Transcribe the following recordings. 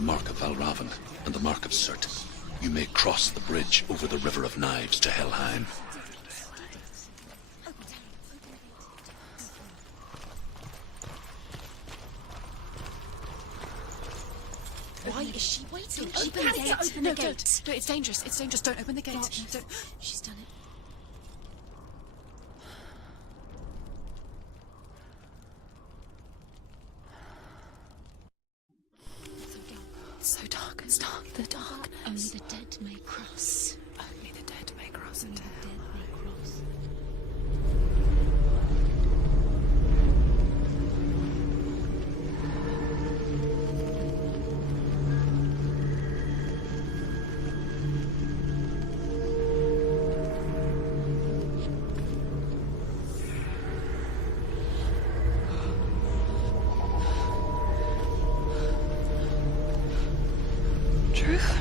the mark of Valravn and the mark of Surt, you may cross the bridge over the River of Knives to Helheim. Why is she waiting? Open the gate. Open the gate. No, it's dangerous. It's dangerous. Don't open the gate. Gosh. Don't. She's done it. It's so dark. It's dark. The darkness. Only the dead may cross. Only the dead may cross Only into the hell. dead may cross. Truth?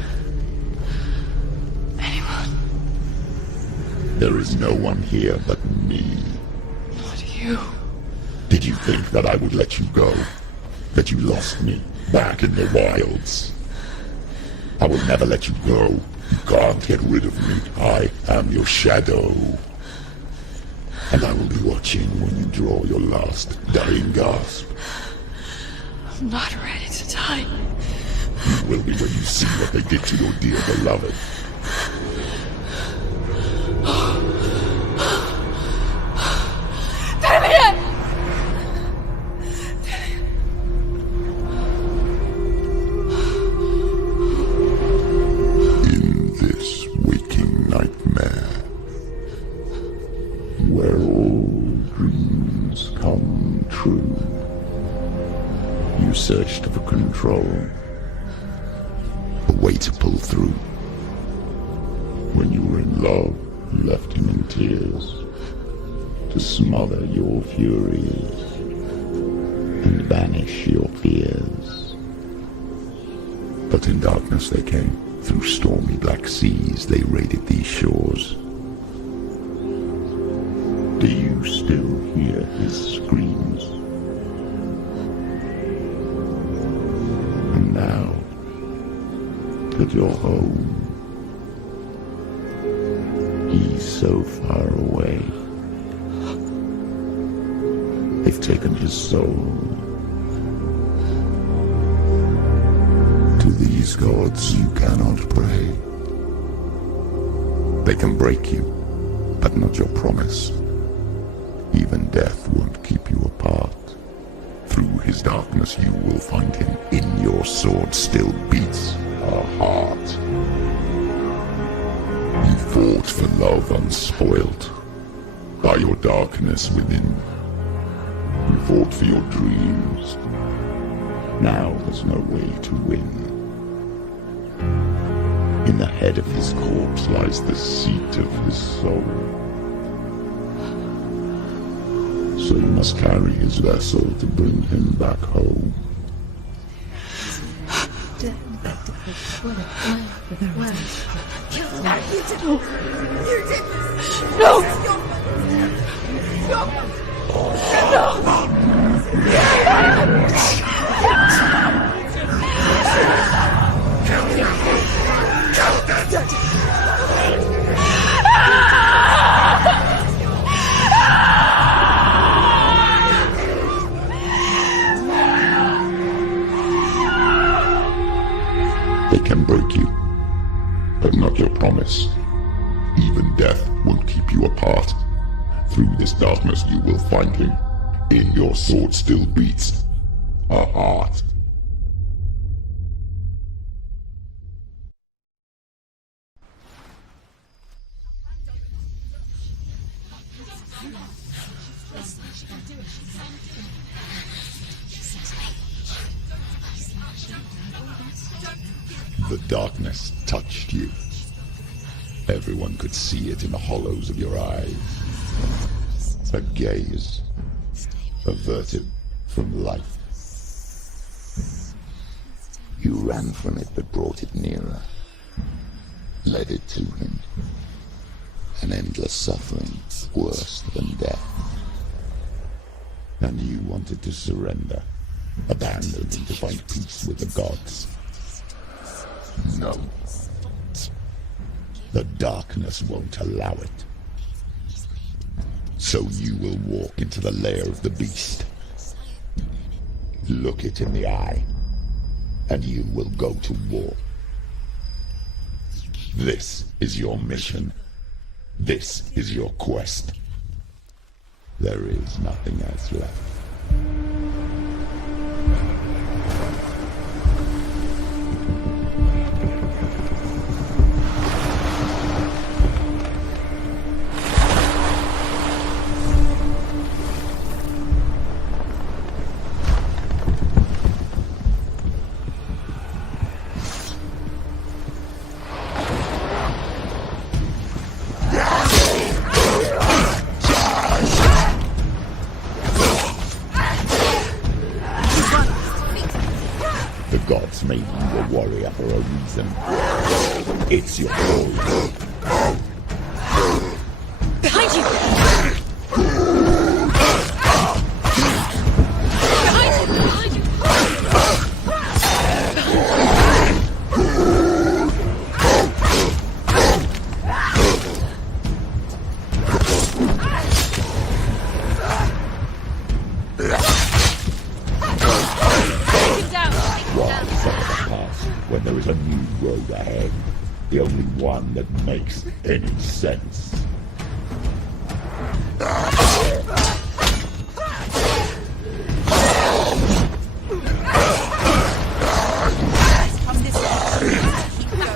Anyone? There is no one here but me. Not you. Did you think that I would let you go? That you lost me back in the wilds? I will never let you go. You can't get rid of me. I am your shadow. And I will be watching when you draw your last dying gasp. I'm not ready to die. You will be when you see what they did to your dear beloved. In this waking nightmare, where all dreams come true, you searched for control, a way to pull through. When you were in love, you left him in tears, to smother your furies and banish your fears. But in darkness they came, through stormy black seas they raided these shores. Do you still hear his screams? And now that you're home, he's so far away. They've taken his soul. To these gods you cannot pray. They can break you, but not your promise. Even death won't keep you apart. Through his darkness you will find him. In your sword still beats a heart. You fought for love unspoilt by your darkness within. You fought for your dreams. Now there's no way to win. In the head of his corpse lies the seat of his soul. So you must carry his vessel to bring him back home. They can break you, but not your promise. Even death won't keep you apart. Through this darkness you will find him. In your sword still beats a heart. The darkness touched you. Everyone could see it in the hollows of your eyes. A gaze averted from life. You ran from it but brought it nearer. Led it to him. An endless suffering worse than death. And you wanted to surrender. Abandon him to find peace with the gods. No. The darkness won't allow it. So you will walk into the lair of the beast. Look it in the eye, and you will go to war. This is your mission. This is your quest. There is nothing else left. The gods made you a warrior for a reason. It's your goal. Behind you! Behind you! When there is a new road ahead, the only one that makes any sense. Come this way. Keep going.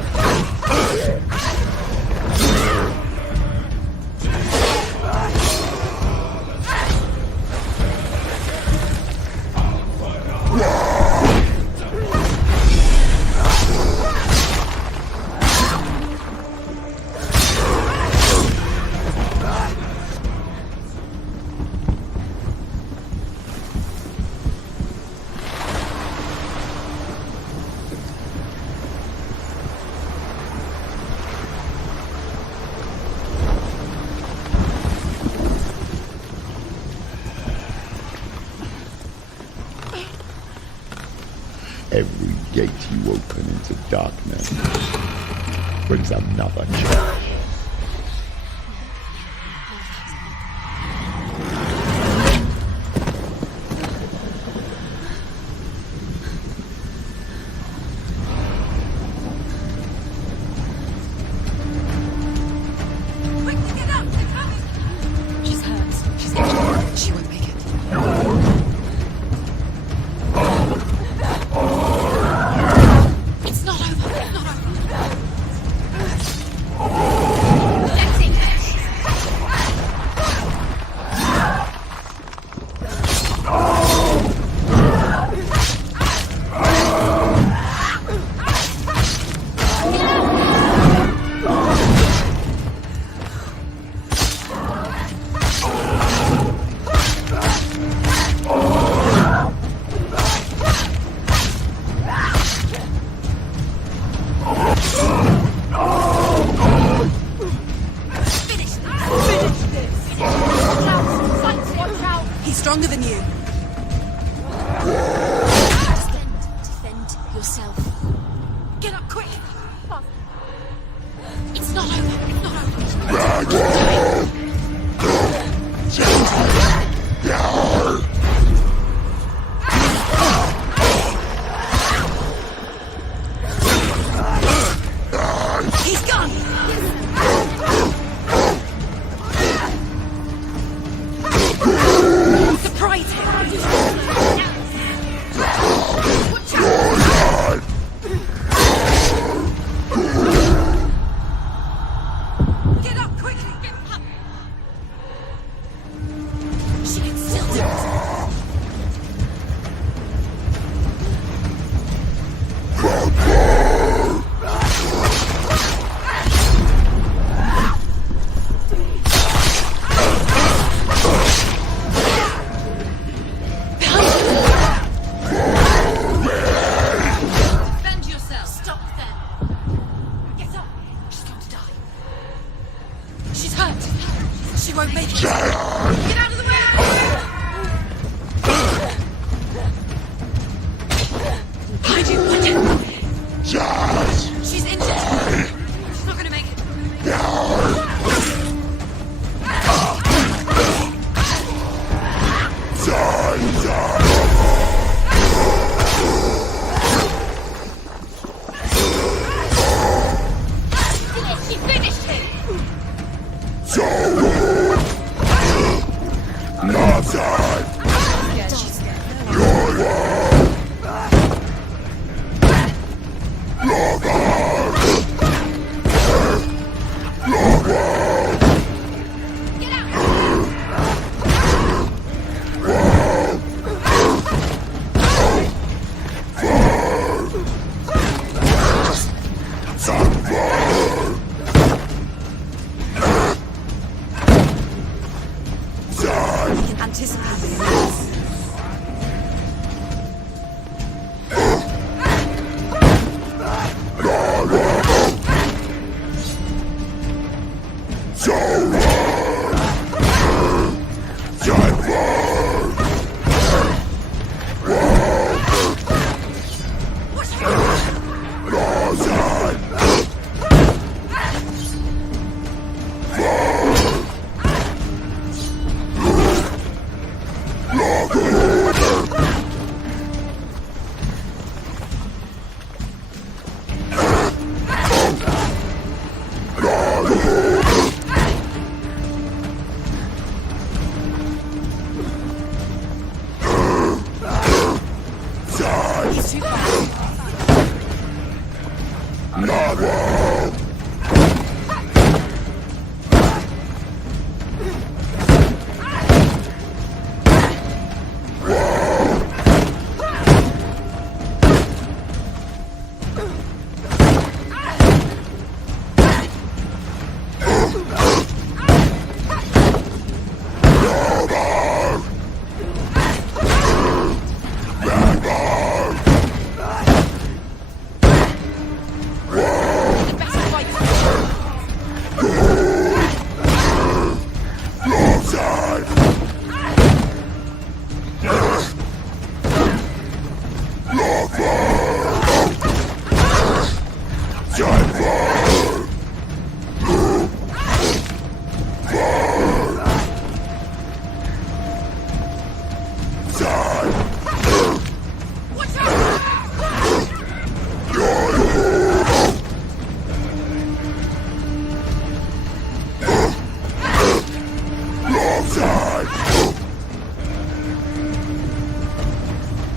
Every gate you open into darkness brings another challenge. Quickly get up! They're coming! She's hurt. She's injured. She won't make it. It's not over. It's not over. She finished him! Yeah, she's anticipating this. He's too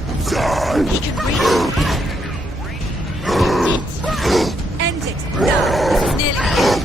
fast. He can reach it. End it. Now. This is nearly the end.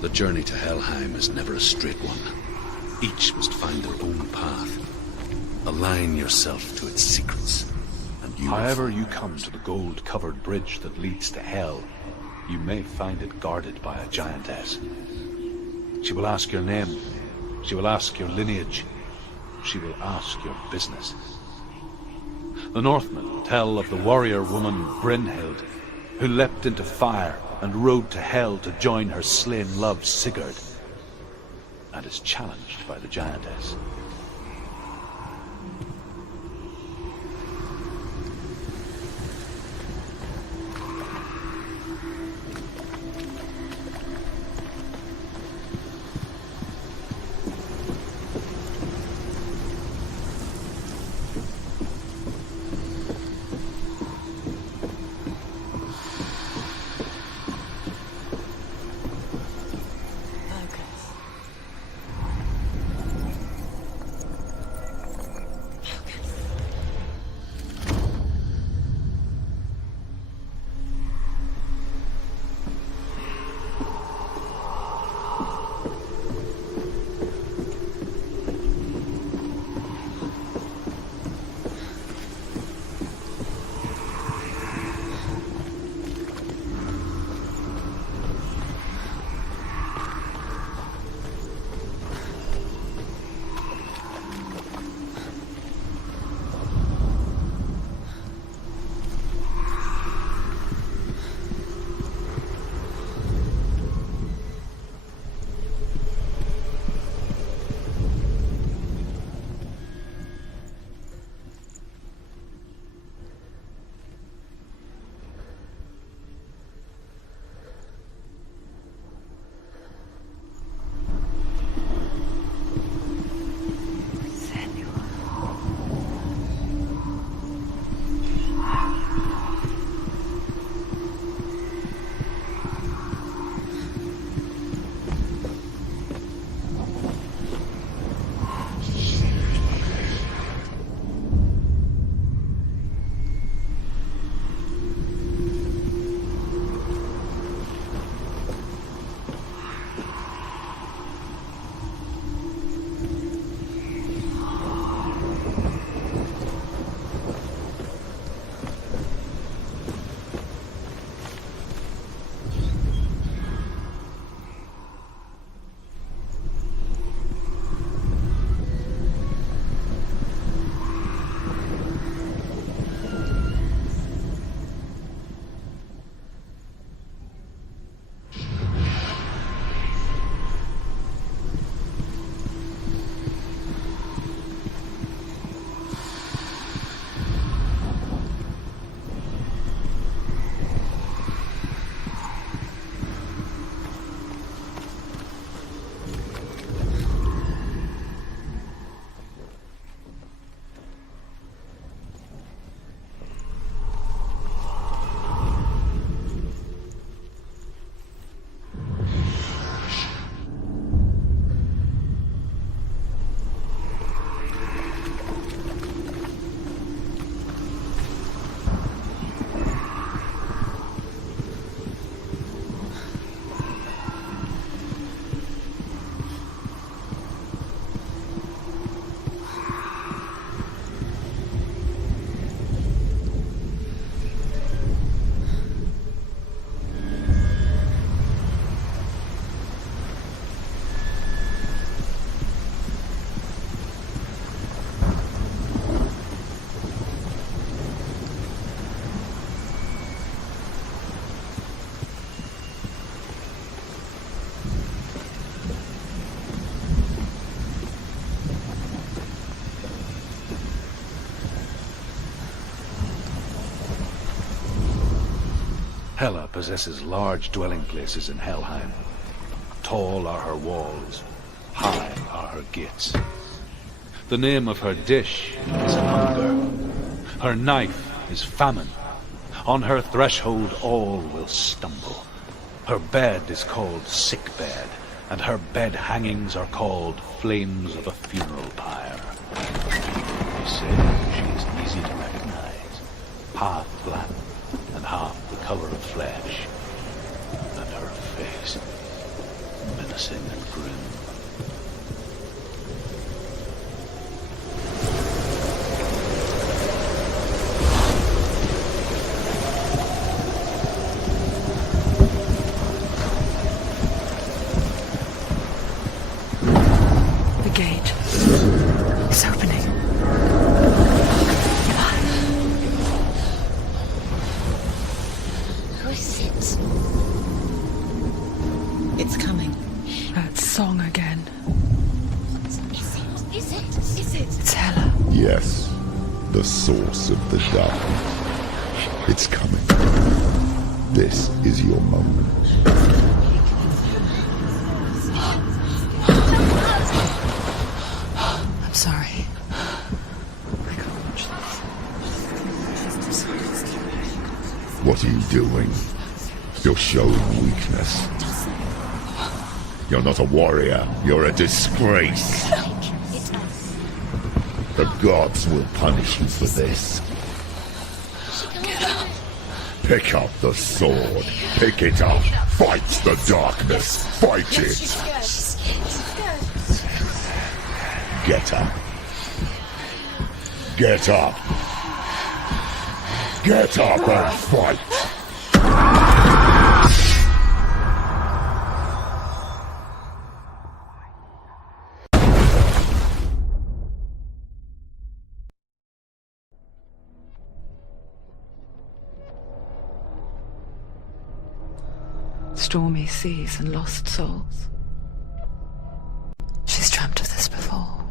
The journey to Helheim is never a straight one. Each must find their own path. Align yourself to its secrets, and you However you come to the gold-covered bridge that leads to Hell, you may find it guarded by a giantess. She will ask your name. She will ask your lineage. She will ask your business. The Northmen tell of the warrior woman Brynhild, who leapt into fire and rode to Hell to join her slain love Sigurd, and is challenged by the giantess. Hela possesses large dwelling places in Helheim. Tall are her walls, high are her gates. The name of her dish is hunger. Her knife is famine. On her threshold all will stumble. Her bed is called sick bed, and her bed hangings are called flames of a funeral pyre. They say she is easy to recognize, half black and half the color of flesh, and her face menacing and grim. The gate is opening. Who is it? It's coming. That song again. Is it? Is it? Is it? It's Hela. Yes, the source of the dark. It's coming. This is your moment. I'm sorry. I can't watch this. What are you doing? You're showing weakness. You're not a warrior. You're a disgrace. The gods will punish you for this. Pick up the sword. Pick it up. Fight the darkness. Fight it. Get up. Get up. Get up and fight. Stormy seas and lost souls. She's dreamt of this before.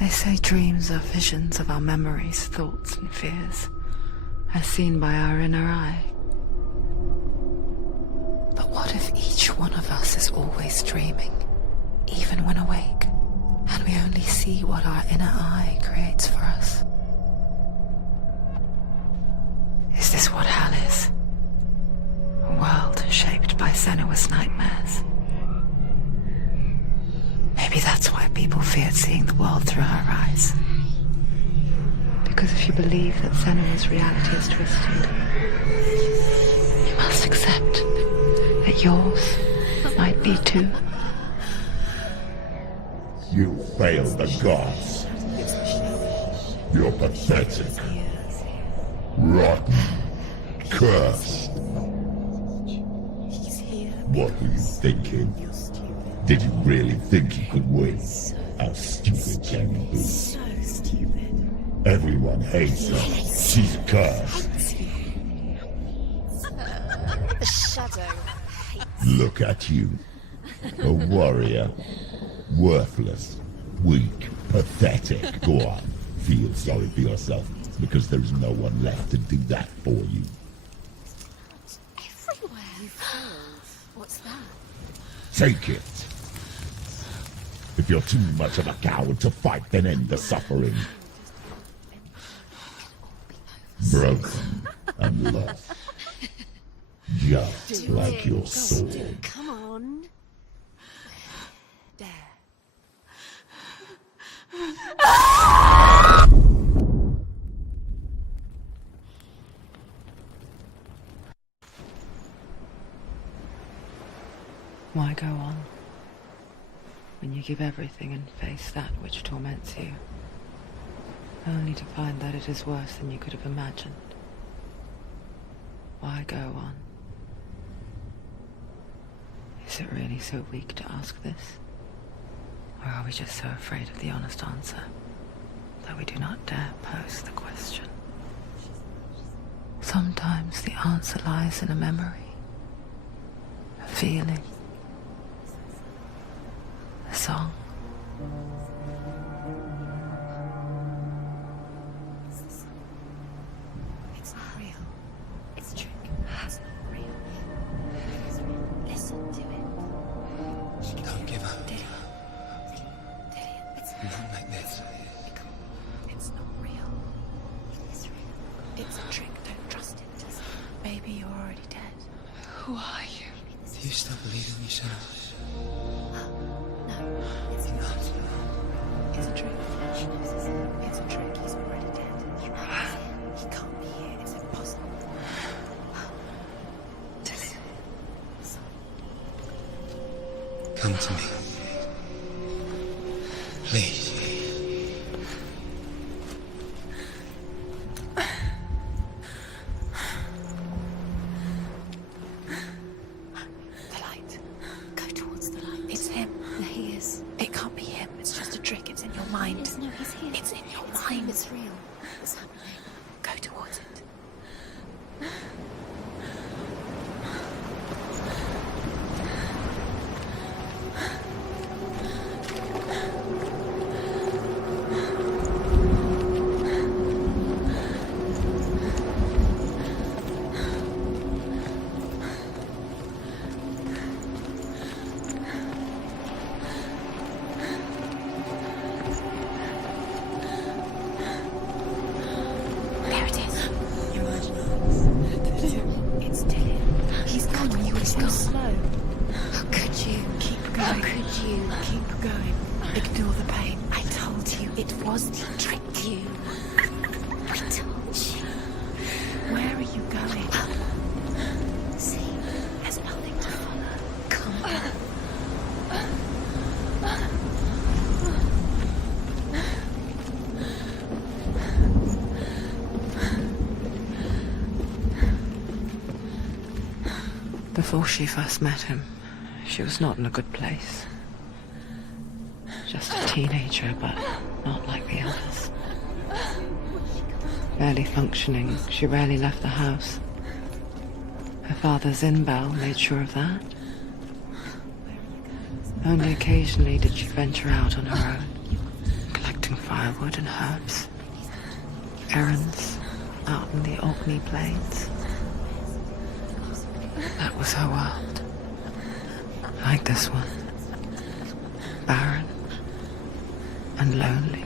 They say dreams are visions of our memories, thoughts and fears, as seen by our inner eye. But what if each one of us is always dreaming, even when awake, and we only see what our inner eye creates for us? Is this what hell is? A world shaped by Senua's nightmares. Maybe that's why people feared seeing the world through her eyes. Because if you believe that Senua's reality is twisted, you must accept that yours might be too. You failed the gods. You're pathetic. Rotten. Cursed. What were you thinking? Did you really think you could win? How stupid can you be? So stupid. Everyone hates her. She's cursed. The shadow. Look at you. A warrior. Worthless. Weak. Pathetic. Go on. Feel sorry for yourself, because there is no one left to do that for you. Everywhere. You failed. What's that? Take it. If you're too much of a coward to fight, then end the suffering. Broken and lost. Just like your sword. Come on. There. Why go on when you give everything and face that which torments you, only to find that it is worse than you could have imagined? Why go on? Is it really so weak to ask this? Or are we just so afraid of the honest answer that we do not dare pose the question? Sometimes the answer lies in a memory, a feeling, a song. It's not real. It's Maybe you're already dead. Who are you? Do you still believe in yourself? No, it's not. It's a trick. It's a trick. He's already dead. He can't be here. It's impossible. Come to me. Please. The light. Go towards the light. It's him. There he is. It can't be him. It's just a trick. It's in your mind. No, he's here. It's in your mind. It's real. It's happening. Go towards it. There it is. Your imagination. It's dead. He's gone. You were so slow. How could you? Keep going. How could you? Keep going. Ignore the pain. I told you it was to trick you. I told you. Where are you going? See, there's nothing to follow. Come on. Before she first met him, she was not in a good place. Just a teenager, but not like the others. Barely functioning, she rarely left the house. Her father's in-bell made sure of that. Only occasionally did she venture out on her own, collecting firewood and herbs. Errands out in the Orkney Plains. That was her world. Like this one. Barren and lonely.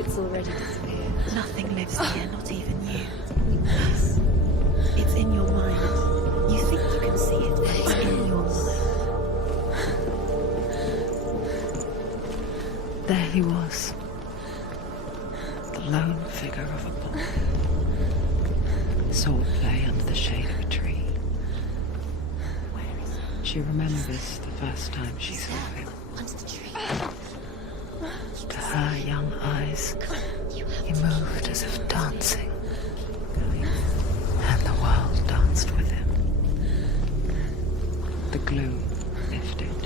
It's already disappeared. Nothing lives here, not even you. Yes. It's in your mind. You think you can see it, but it's in your mind. There he was. The lone figure of a boy. Swordplay under the shade of a tree. Where is it? She remembers the first time she saw him. Under the tree. To her young eyes, he moved as if dancing. And the world danced with him. The gloom lifted.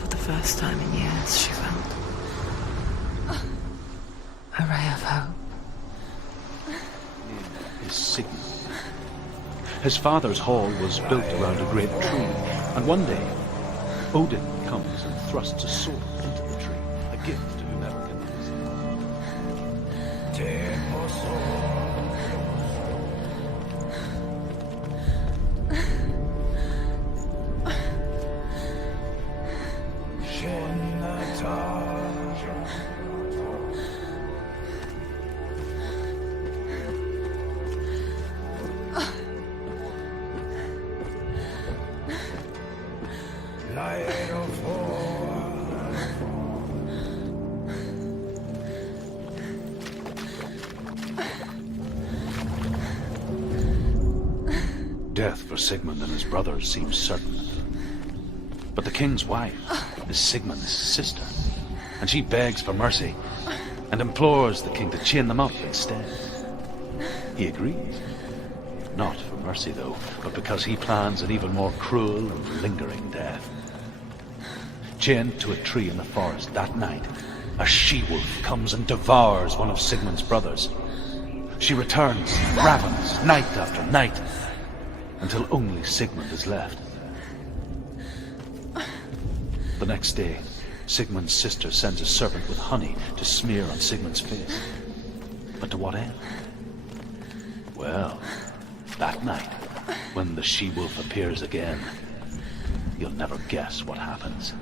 For the first time in years, she felt a ray of hope. Is Sigmund. His father's hall was built around a great tree, and one day Odin comes and thrusts a sword into the tree, a gift to whomever can use Death for Sigmund and his brothers seems certain. But the king's wife is Sigmund's sister, and she begs for mercy and implores the king to chain them up instead. He agrees. Not for mercy, though, but because he plans an even more cruel and lingering death. Chained to a tree in the forest that night, a she-wolf comes and devours one of Sigmund's brothers. She returns, ravens, night after night, until only Sigmund is left. The next day, Sigmund's sister sends a servant with honey to smear on Sigmund's face. But to what end? Well, that night, when the she-wolf appears again, you'll never guess what happens.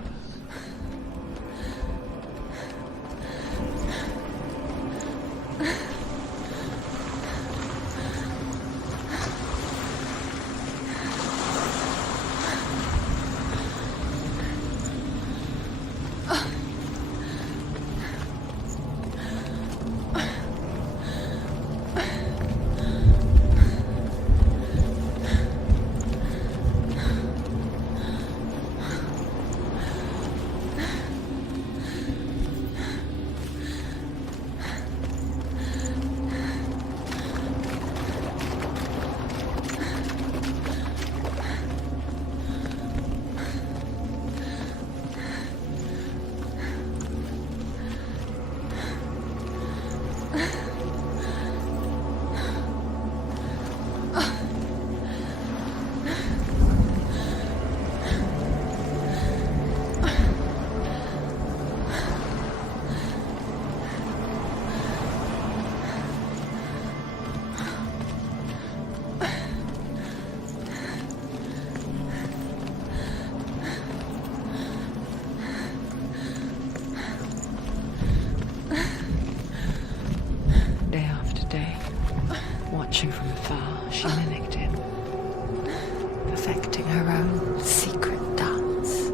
Day after day, watching from afar, she mimicked him, perfecting her own secret dance,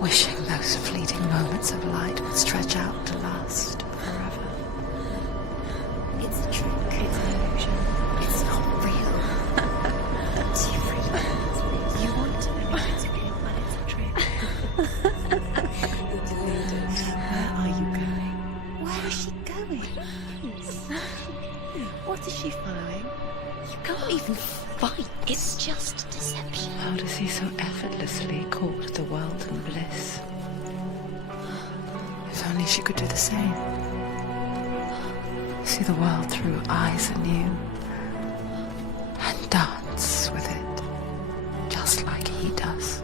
wishing those fleeting moments of light would stretch out to last forever. It's a trick. It's an illusion. It's not real. Don't you really? You want to believe it's real, but it's a trick. You're deluded. Where are you going? Where is she going? What is she following? You can't even fight. It's just deception. How does he so effortlessly court the world and bliss? If only she could do the same. See the world through eyes anew and dance with it, just like he does.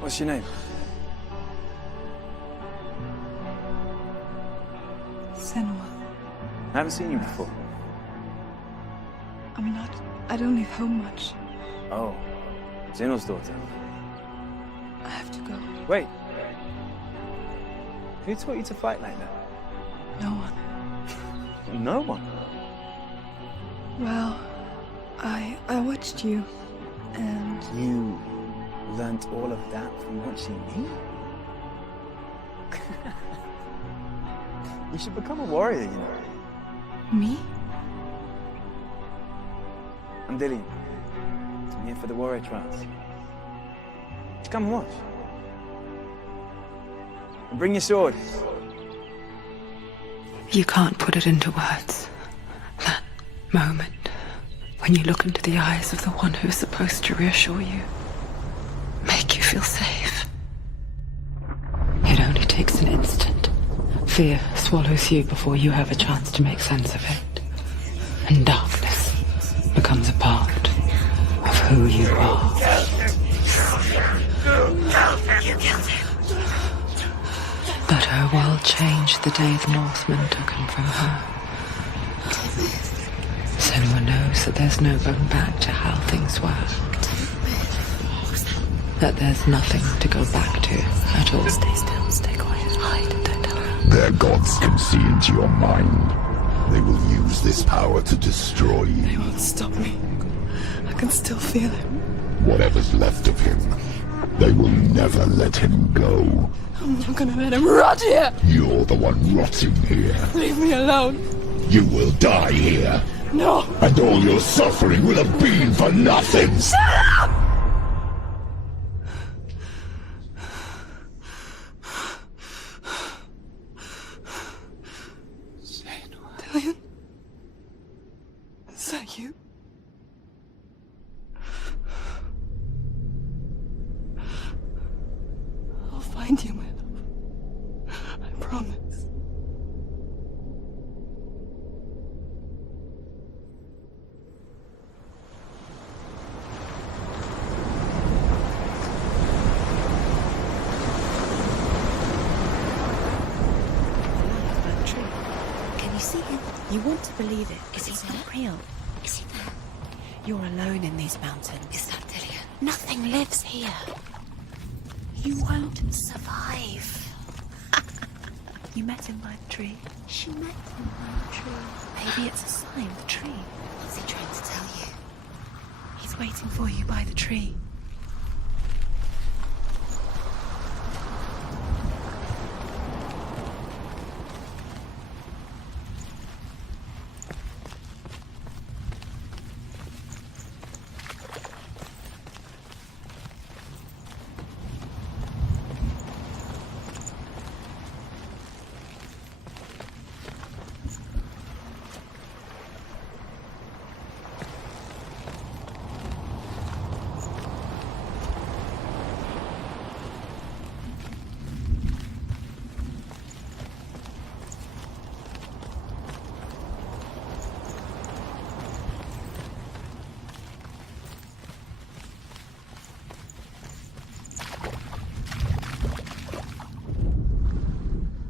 What's your name? Senua. I haven't seen you before. I don't leave home much. Oh, Zeno's daughter. I have to go. Wait. Who taught you to fight like that? No one. No one. Well, I watched you, and You learnt all of that from watching me? You should become a warrior, you know. me? I'm Dillian. I'm here for the warrior trials. Come and watch. And bring your sword. You can't put it into words. That moment when you look into the eyes of the one who is supposed to reassure you, make you feel safe. It only takes an instant. Fear swallows you before you have a chance to make sense of it. And darkness becomes a part of who you are. You killed him. But her world changed the day the Northmen took him from her. Senua knows that there's no going back to how things worked. That there's nothing to go back to at all. Stay still, stay quiet, hide, don't tell her. Their gods can see into your mind. They will use this power to destroy They you. won't stop me. I can still feel him. Whatever's left of him, they will never let him go. I'm not gonna let him rot here. You're the one rotting here. Leave me alone. You will die here. No. And all your suffering will have been for nothing. Shut up! Dillian? see him? You want to believe it. Is he not real? Is he there? You're alone in these mountains. Is that Dillian? Nothing lives here. You won't survive. You met him by the tree. She met him by the tree. Maybe it's a sign, the tree. What's he trying to tell you? He's waiting for you by the tree.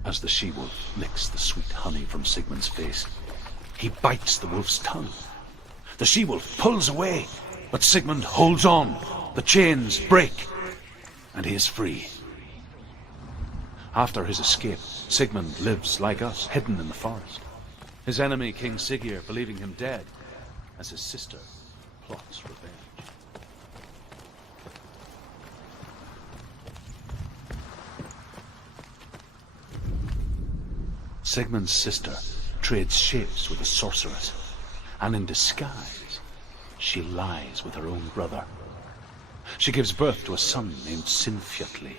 As the she-wolf licks the sweet honey from Sigmund's face, he bites the wolf's tongue. The she-wolf pulls away, but Sigmund holds on. The chains break, and he is free. After his escape, Sigmund lives like us, hidden in the forest. His enemy, King Siggeir, believing him dead, as his sister plots revenge. Sigmund's sister trades shapes with a sorceress, and in disguise, she lies with her own brother. She gives birth to a son named Sinfjotli.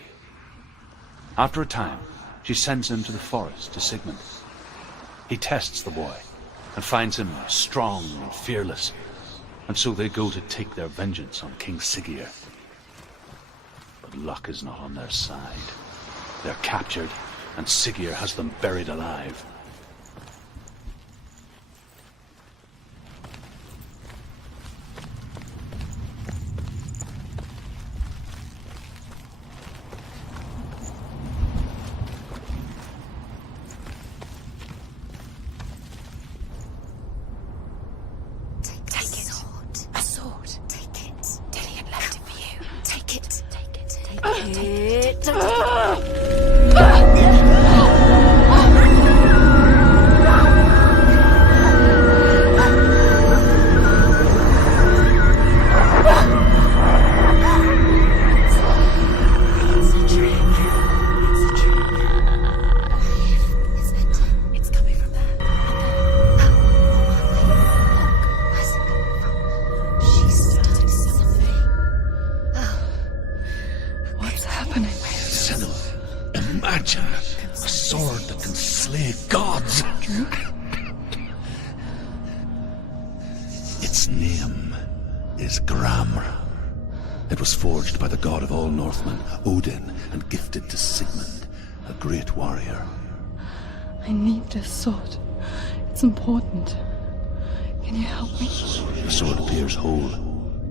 After a time, she sends him to the forest to Sigmund. He tests the boy and finds him strong and fearless, and so they go to take their vengeance on King Siggeir. But luck is not on their side. They're captured, and Siggeir has them buried alive. Take a sword. A sword. Take it. Dillian left it for you. Take it. Take it. Take it. Imagine a sword that can slay gods. Its name is Gramr. It was forged by the god of all Northmen, Odin, and gifted to Sigmund, a great warrior. I need this sword. It's important. Can you help me? The sword appears whole,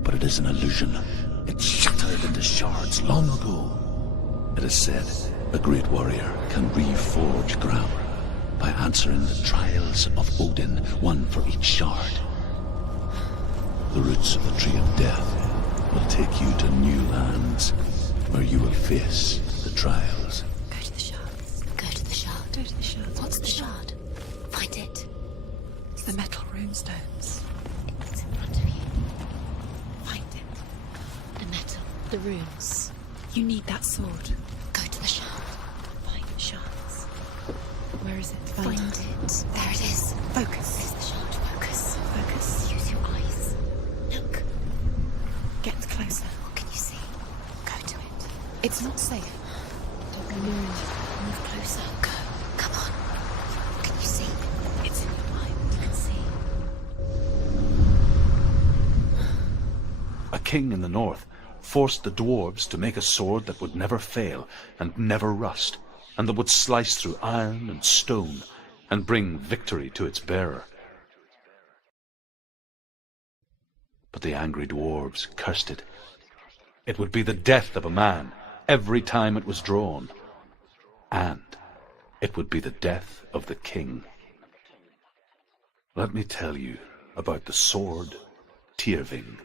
but it is an illusion. It shattered into shards long ago. It is said a great warrior can reforge Gramr by answering the trials of Odin, one for each shard. The roots of the Tree of Death will take you to new lands where you will face the trials. Go to the shards. Go to the shard. Go to the shard. What's the shard? Find it. It's the metal runestones. It's in front of you. Find it. The metal. The runes. You need that sword. Go to the shard. Find the shards. Where is it? Find it. There it is. Focus. There's the shard. Focus. Focus. Use your eyes. Look. Get closer. What can you see? Go to it. It's not safe. Don't move. Move closer. Go. Come on. What can you see? It's in your mind. You can see. A king in the north forced the dwarves to make a sword that would never fail and never rust, and that would slice through iron and stone and bring victory to its bearer. But the angry dwarves cursed it. It would be the death of a man every time it was drawn, and it would be the death of the king. Let me tell you about the sword Tyrving.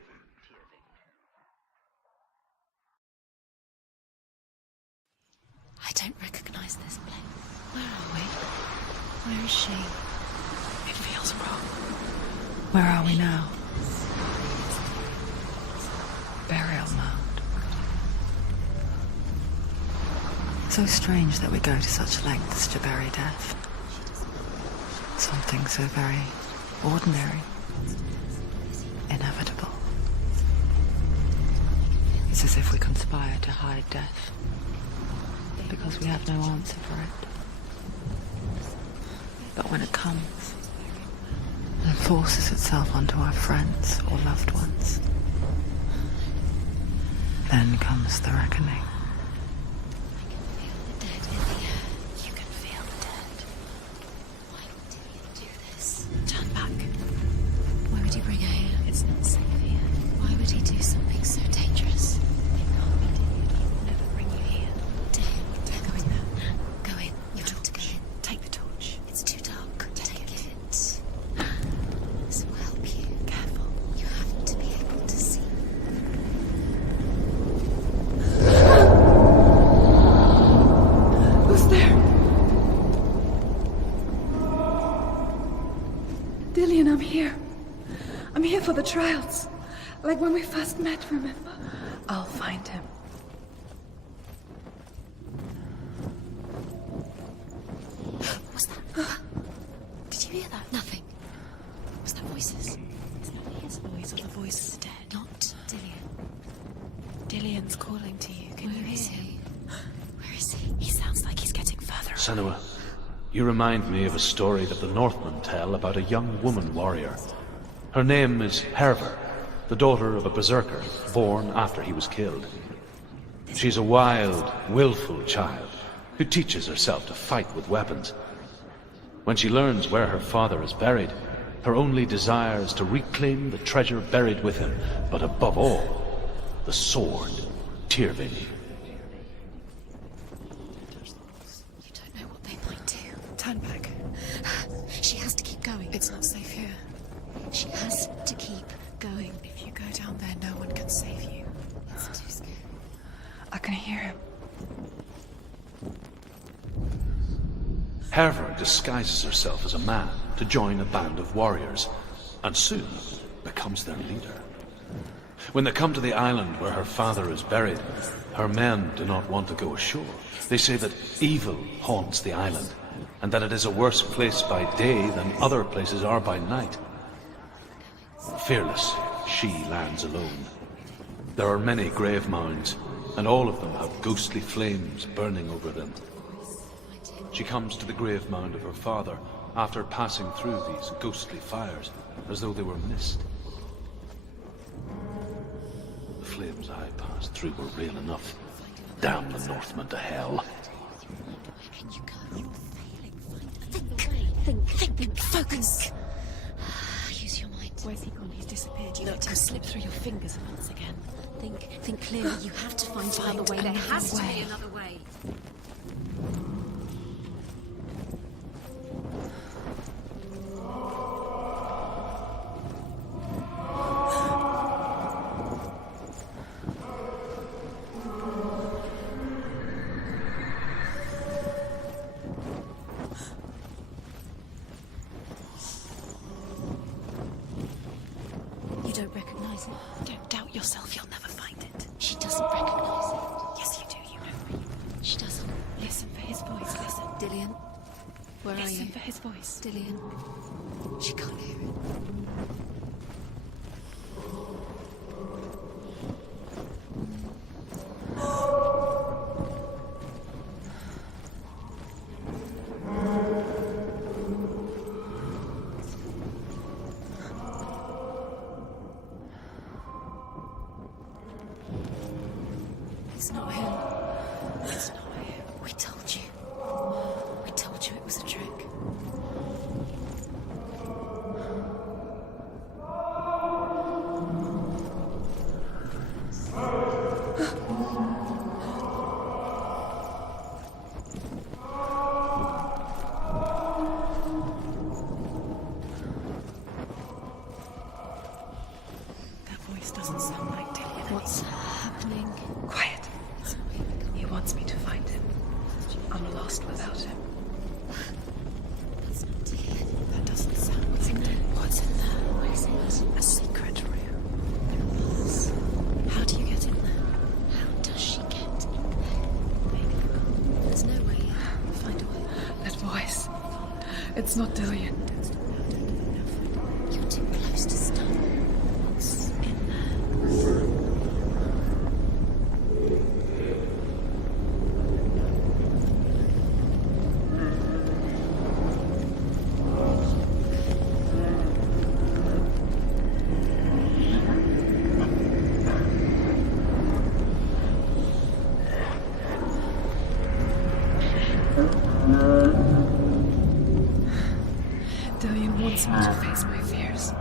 I don't recognize this place. Where are we? Where is she? It feels wrong. Where are we now? Burial mound. So strange that we go to such lengths to bury death. Something so very ordinary, inevitable. It's as if we conspire to hide death, because we have no answer for it. But when it comes, and forces itself onto our friends or loved ones, then comes the reckoning. You can feel the dead. Why would he do this? Turn back. Why would he bring her here? It's not safe here. Why would he do something so dangerous? It can't be Dillian. He will never bring you here. Dillian, go in there. Go in. You have to go in. Take the torch. It's too dark. Take it. This will help you. Careful. You have to be able to see. Who's there? Dillian, I'm here. I'm here for the trials. Like when we first met, remember? I'll find him. What's that? Did you hear that? Nothing. Was that voices? Is that his voice or the voice of the dead? Not Dillian. Dillian's calling to you. Can you hear him? Where is he? He sounds like he's getting further away. Senua, you remind me of a story that the Northmen tell about a young woman warrior. Her name is Herver, the daughter of a berserker born after he was killed. She's a wild, willful child who teaches herself to fight with weapons. When she learns where her father is buried, her only desire is to reclaim the treasure buried with him, but above all, the sword Tyrving. You don't know what they might do. Turn back. She has to keep going. It's not safe here. She has to keep going. If you go down there, no one can save you. It's too scary. I can hear him. Herver disguises herself as a man to join a band of warriors, and soon becomes their leader. When they come to the island where her father is buried, her men do not want to go ashore. They say that evil haunts the island, and that it is a worse place by day than other places are by night. Fearless, she lands alone. There are many grave mounds, and all of them have ghostly flames burning over them. She comes to the grave mound of her father after passing through these ghostly fires, as though they were mist. The flames I passed through were real enough. Damn the Northmen to hell. Think, focus. Use your mind. Where's he gone? He's disappeared. You let him slip through your fingers once again. Think clearly. You have to find another way. There has to be another way. You don't recognize it? Don't doubt yourself, you'll never find it. She doesn't recognize it. Yes, you do, you know. She doesn't. Listen for his voice, listen. Dillian, where are you? Listen for his voice. Dillian, she can't hear it. It's not him. It's not him. We told you. We told you it was a trick. This doesn't sound like Dillian. What's happening? Quiet. He wants me to find him. I'm lost without him. That's not Dillian. That doesn't sound like him. What's in there? What is it? A secret room. How do you get in there? How does she get in there? There's no way. Find a way. That voice. It's not Dillian. You're too close to stop. What's in there? Dillian wants me to face my fears.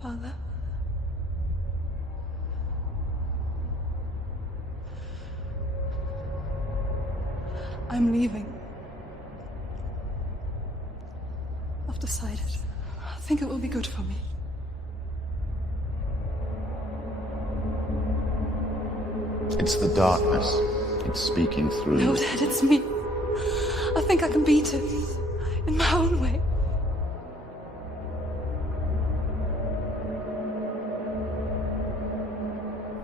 Father? I'm leaving. I've decided. I think it will be good for me. It's the darkness. It's speaking through No, you. Dad, it's me. I think I can beat it. In my own way.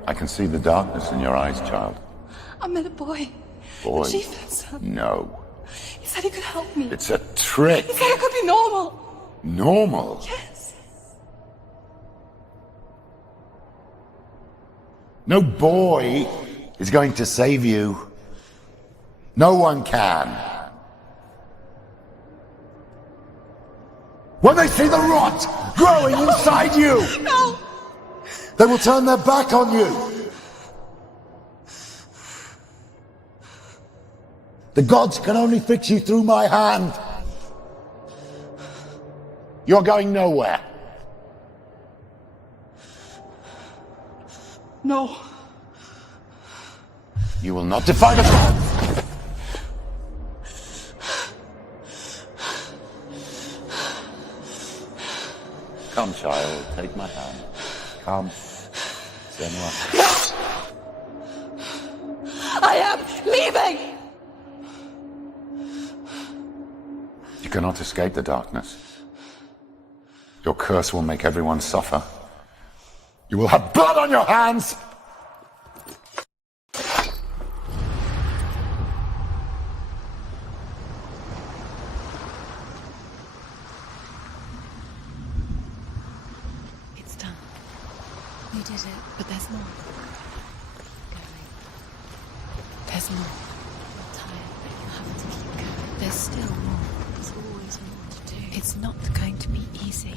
I can see the darkness in your eyes, child. I met a boy. Boy. The chieftain's son. No. He said he could help me. It's a trick. He said I could be normal. Normal. Yes. No boy is going to save you. No one can. When they see the rot growing inside you, No! they will turn their back on you. The gods can only fix you through my hand. You're going nowhere. No. You will not defy the gods. Come, child, take my hand. Come. Senua. I am leaving! You cannot escape the darkness. Your curse will make everyone suffer. You will have blood on your hands! It's done. You did it, but there's more. Going. There's more. You're tired, but you have to keep going. There's still more. There's always more to do. It's not going to be easy.